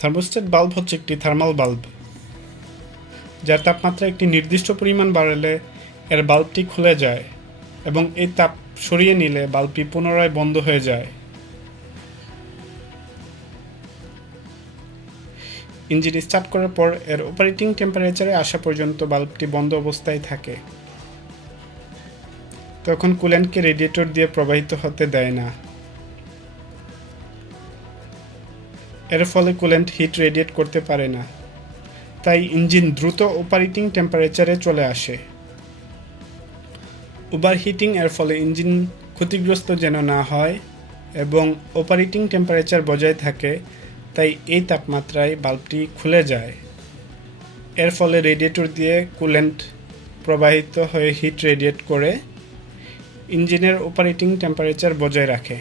Thermostat bulb হচ্ছে একটি thermal bulb, যার তাপমাত্রা একটি নির্দিষ্ট পরিমাণ বাড়লে এর বাল্বটি খুলে যায় এবং এই তাপ সরিয়ে নিলে বাল্বটি পুনরায় বন্ধ হয়ে যায়। ইঞ্জিন স্টার্ট করার পর এর অপারেটিং টেম্পারেচারে আসা পর্যন্ত বাল্বটি বন্ধ অবস্থায় থাকে। তখন কুল্যান্টকে রেডিয়েটর দিয়ে প্রবাহিত হতে দেয় না। এর ফলে কুল্যান্ট হিট রেডিয়েট করতে পারে না, তাই ইঞ্জিন দ্রুত অপারেটিং টেম্পারেচারে চলে আসে। ওভারহিটিং এর ফলে ইঞ্জিন ক্ষতিগ্রস্ত যেন না হয় এবং অপারেটিং টেম্পারেচার বজায় থাকে, তাই এই তাপমাত্রায় বাল্বটি খুলে যায়। এর ফলে রেডিয়েটর দিয়ে কুল্যান্ট প্রবাহিত হয়ে হিট রেডিয়েট করে ইঞ্জিনের অপারেটিং টেম্পারেচার বজায় রাখে।